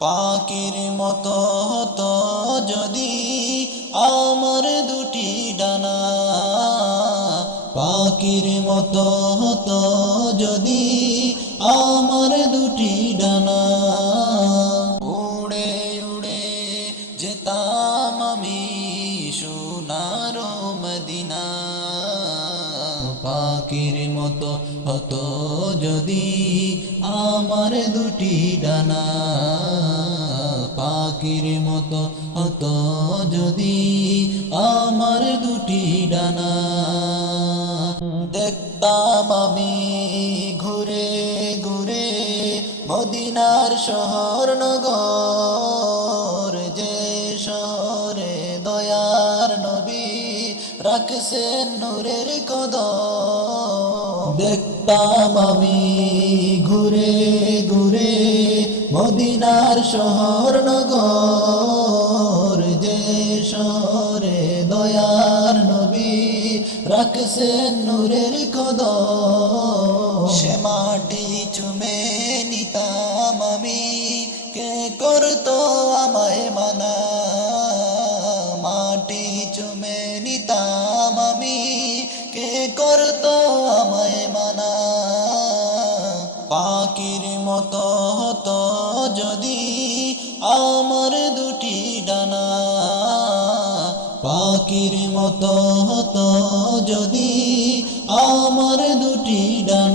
পাখির মতো হতো যদি আমার দুটি ডানা। পাখির মতো হতো যদি আমার দুটি ডানা। উড়ে উড়ে যেতাম আমি সোনার মদিনা। পাখির মতো। হতো যদি আমার দুটি ডানা পাখির মতো হতো যদি আমার দুটি ডানা দেখতাম আমি ঘুরে ঘুরে মদিনার শহর নগর রাখছেন নূরের কদম। দেখতাম আমি ঘুরে ঘুরে মদিনার শহর নগর, যে শহরে দয়ার নবী রাখছেন নূরের কদম। সে মাটি চুমে নিতাম আমি, কে করতো আমায় মানা? নিতাম আমি কে করতো আমায় মানা। পাখির মতো হতো যদি আমার দুটি ডানা। পাখির মতো হতো যদি আমার দুটি ডানা।